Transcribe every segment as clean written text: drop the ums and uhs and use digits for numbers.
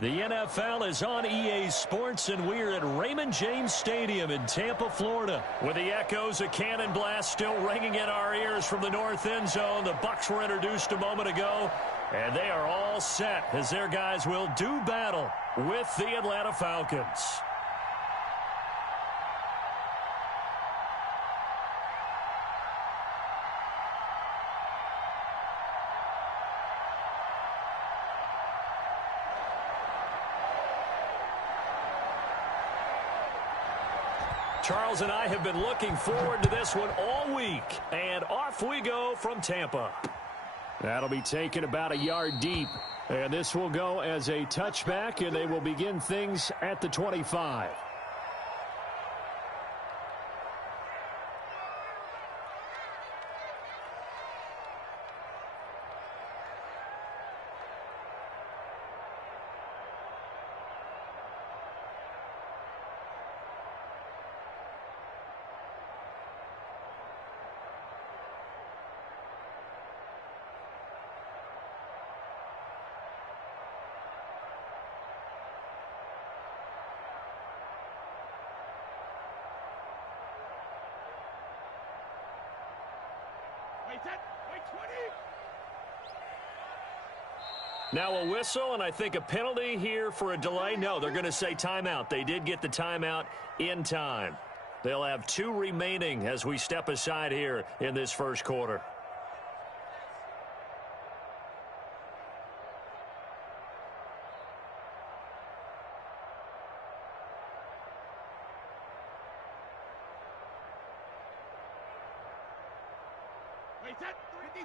The NFL is on EA Sports, and we're at Raymond James Stadium in Tampa, Florida. With the echoes of cannon blast still ringing in our ears from the north end zone, the Bucs were introduced a moment ago, and they are all set as their guys will do battle with the Atlanta Falcons. Charles and I have been looking forward to this one all week, and off we go from Tampa. That'll be taken about a yard deep, and this will go as a touchback, and they will begin things at the 25. Now a whistle, and I think a penalty here for a delay. No, they're going to say timeout. They did get the timeout in time. They'll have 2 remaining as we step aside here in this first quarter. Wait, that 53!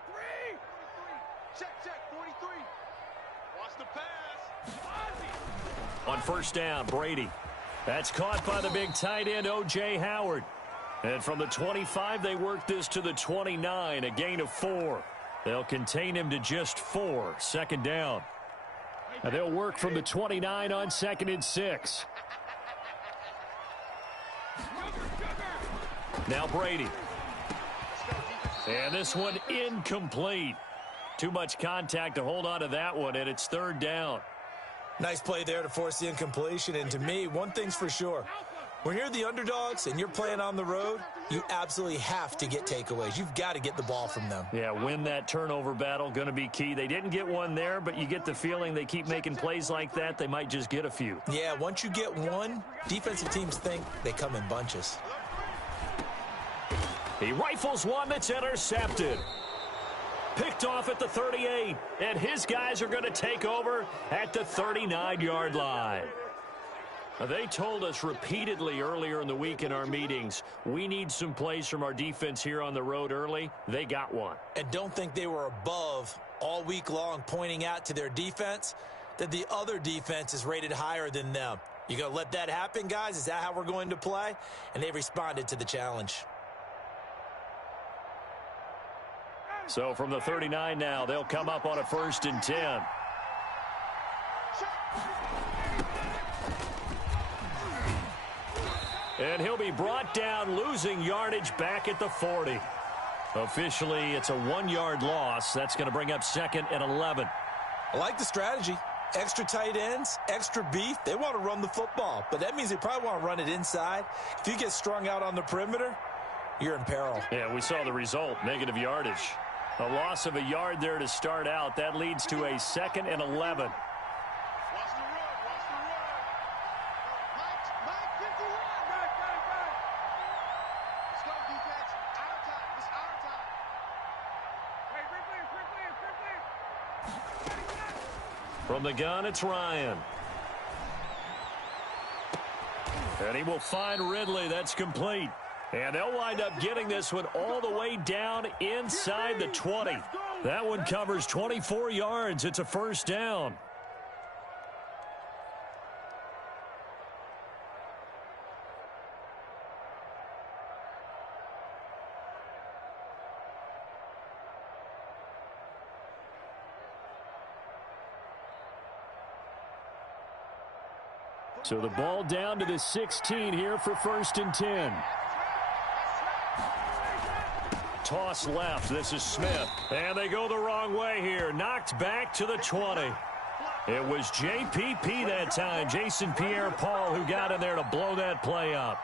Check, 43. Watch the pass. On first down, Brady. That's caught by the big tight end, O.J. Howard. And from the 25, they work this to the 29, a gain of 4. They'll contain him to just 4, second down. And they'll work from the 29 on 2nd and 6. Now Brady. And this one incomplete. Too much contact to hold on to that one, and it's 3rd down. Nice play there to force the incompletion, and to me, one thing's for sure. When you're the underdogs and you're playing on the road, you absolutely have to get takeaways. You've got to get the ball from them. Yeah, win that turnover battle, going to be key. They didn't get one there, but you get the feeling they keep making plays like that, they might just get a few. Yeah, once you get one, defensive teams think they come in bunches. He rifles one that's intercepted. Picked off at the 38, and his guys are going to take over at the 39-yard line. Now, they told us repeatedly earlier in the week in our meetings, we need some plays from our defense here on the road early. They got one. And don't think they were above all week long pointing out to their defense that the other defense is rated higher than them. You going to let that happen, guys? Is that how we're going to play? And they responded to the challenge. So from the 39 now, they'll come up on a 1st and 10. And he'll be brought down, losing yardage back at the 40. Officially, it's a 1-yard loss. That's going to bring up 2nd and 11. I like the strategy. Extra tight ends, extra beef. They want to run the football, but that means they probably want to run it inside. If you get strung out on the perimeter, you're in peril. Yeah, we saw the result, negative yardage. A loss of a yard there to start out. That leads to a 2nd and 11. Watch the run. Mike 51. Go. Let's go, defense. Our time. It's our time. Quick. From the gun, it's Ryan. And he will find Ridley. That's complete. And they'll wind up getting this one all the way down inside the 20. That one covers 24 yards. It's a 1st down. So the ball down to the 16 here for 1st and 10. Toss left. This is Smith. And they go the wrong way here. Knocked back to the 20. It was JPP that time, Jason Pierre-Paul, who got in there to blow that play up.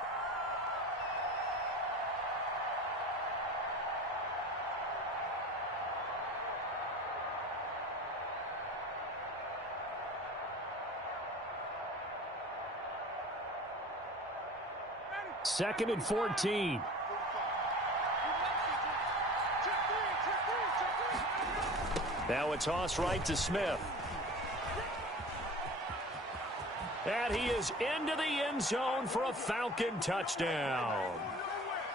Second and 14. Now a toss right to Smith. And he is into the end zone for a Falcon touchdown.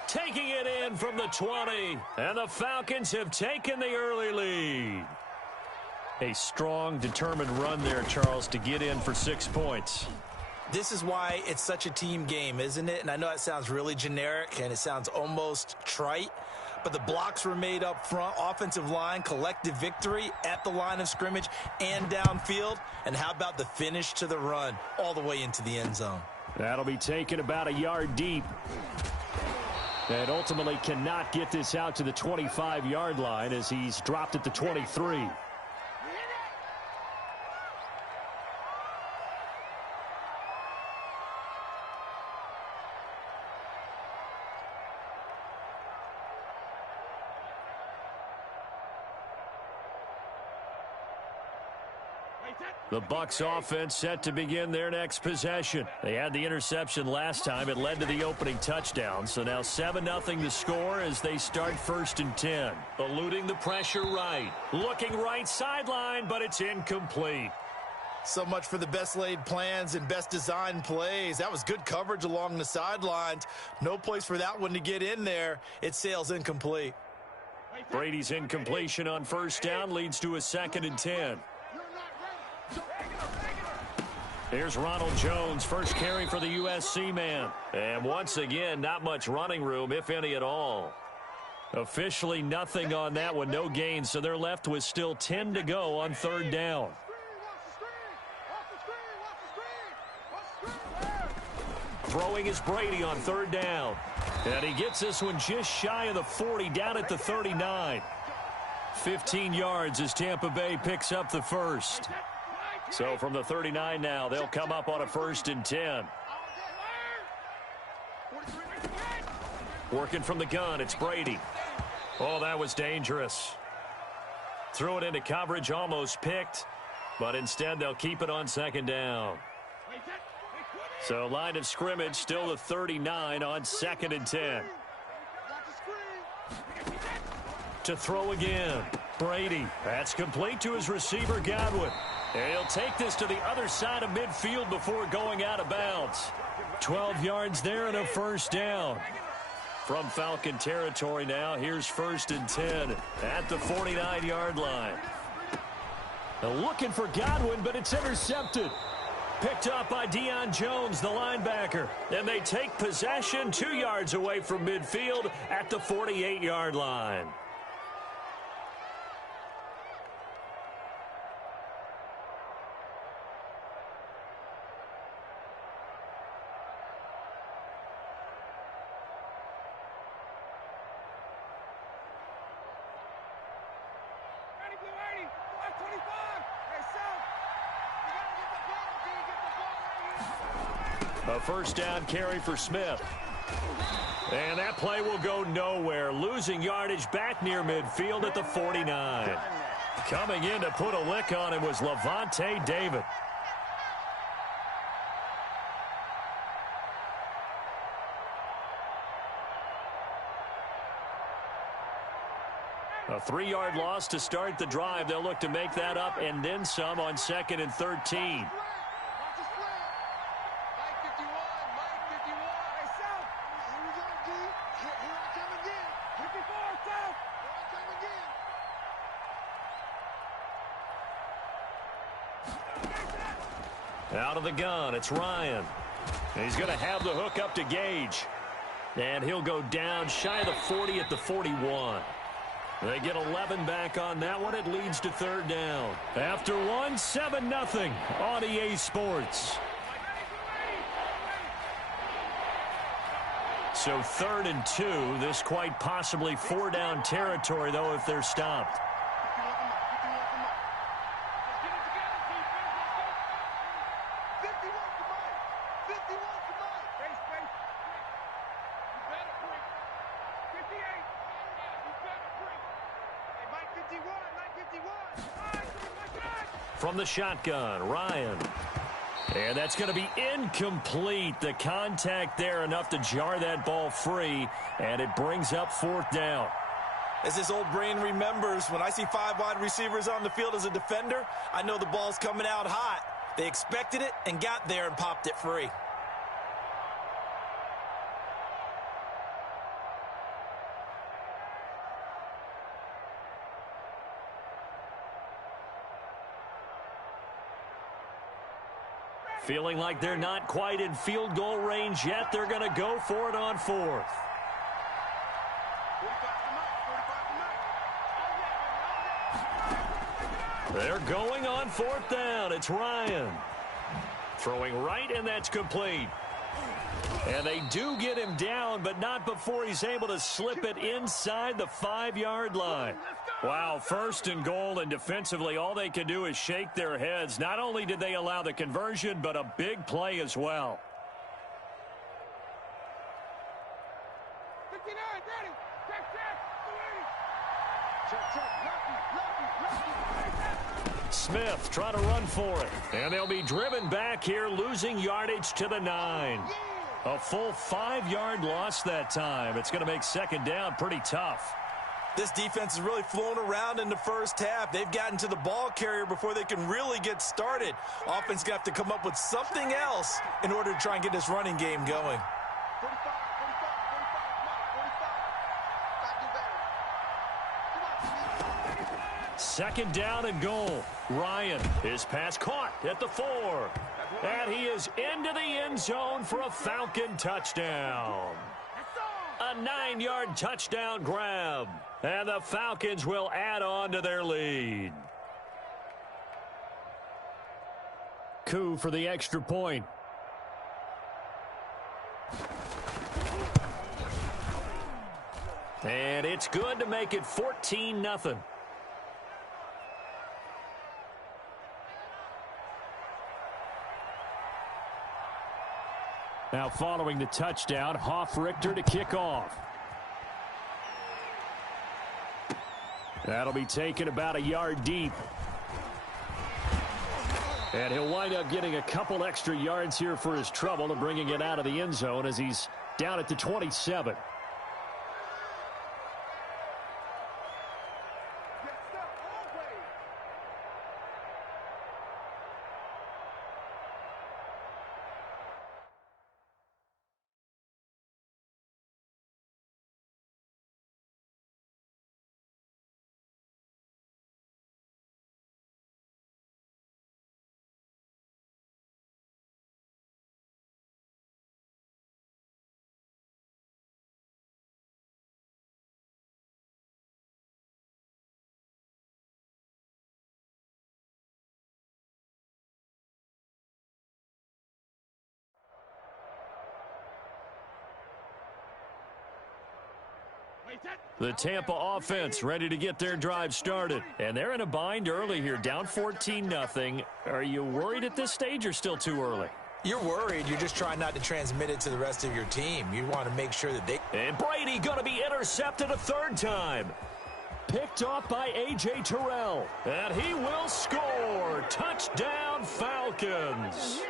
Taking it in from the 20. And the Falcons have taken the early lead. A strong, determined run there, Charles, to get in for 6 points. This is why it's such a team game, isn't it? And I know it sounds really generic and it sounds almost trite, but the blocks were made up front, offensive line, collective victory at the line of scrimmage and downfield. And how about the finish to the run all the way into the end zone? That'll be taken about a yard deep. And ultimately cannot get this out to the 25-yard line as he's dropped at the 23. The Bucs offense set to begin their next possession. They had the interception last time. It led to the opening touchdown. So now 7-0 to score as they start 1st and 10. Eluding the pressure right. Looking right sideline, but it's incomplete. So much for the best laid plans and best designed plays. That was good coverage along the sidelines. No place for that one to get in there. It sails incomplete. Brady's incompletion on 1st down leads to a 2nd and 10. Here's Ronald Jones, first carry for the USC man. And once again, not much running room, if any at all. Officially nothing on that one, no gain, so they're left with still 10 to go on 3rd down. Throwing is Brady on 3rd down. And he gets this one just shy of the 40, down at the 39. 15 yards as Tampa Bay picks up the first. So from the 39 now, they'll come up on a 1st and 10. Working from the gun, it's Brady. Oh, that was dangerous. Threw it into coverage, almost picked, but instead they'll keep it on 2nd down. So line of scrimmage, still the 39 on 2nd and 10. To throw again, Brady. That's complete to his receiver, Godwin. And he'll take this to the other side of midfield before going out of bounds. 12 yards there and a 1st down. From Falcon territory now, here's 1st and 10 at the 49-yard line. Now looking for Godwin, but it's intercepted. Picked up by Deion Jones, the linebacker. And they take possession 2 yards away from midfield at the 48-yard line. A 1st down carry for Smith. And that play will go nowhere. Losing yardage back near midfield at the 49. Coming in to put a lick on him was Levante David. A 3-yard loss to start the drive. They'll look to make that up and then some on 2nd and 13. Out of the gun, it's Ryan. He's going to have the hook up to Gage. And he'll go down shy of the 40 at the 41. They get 11 back on that one. It leads to 3rd down. After one, 7-0 on EA Sports. So 3rd and 2. This quite possibly 4-down territory, though, if they're stopped. 51 tonight. Base. You better bring. 58. You better bring. Hey, Mike 51. From the shotgun, Ryan. And that's going to be incomplete. The contact there enough to jar that ball free, and it brings up fourth down. As his old brain remembers, when I see 5 wide receivers on the field as a defender, I know the ball's coming out hot. They expected it and got there and popped it free. Feeling like they're not quite in field goal range yet, they're going to go for it on fourth. They're going on fourth down. It's Ryan. Throwing right, and that's complete. And they do get him down, but not before he's able to slip it inside the 5-yard line. Wow, first and goal, and defensively all they can do is shake their heads. Not only did they allow the conversion, but a big play as well. 59, ready. Check. Smith trying to run for it. And they'll be driven back here, losing yardage to the 9. A full 5-yard loss that time. It's going to make second down pretty tough. This defense is really flown around in the first half. They've gotten to the ball carrier before they can really get started. Offense got to come up with something else in order to try and get this running game going. 45. Second down and goal. Ryan, his pass caught at the 4. And he is into the end zone for a Falcon touchdown. A 9-yard touchdown grab. And the Falcons will add on to their lead. Coup for the extra point. And it's good to make it 14-0. Now following the touchdown, Hoff-Richter to kick off. That'll be taken about a yard deep. And he'll wind up getting a couple extra yards here for his trouble and bringing it out of the end zone as he's down at the 27. The Tampa offense ready to get their drive started. And they're in a bind early here, down 14-0. Are you worried at this stage or still too early? You're worried. You're just trying not to transmit it to the rest of your team. You want to make sure that they... And Brady going to be intercepted a third time. Picked off by A.J. Terrell. And he will score. Touchdown, Falcons.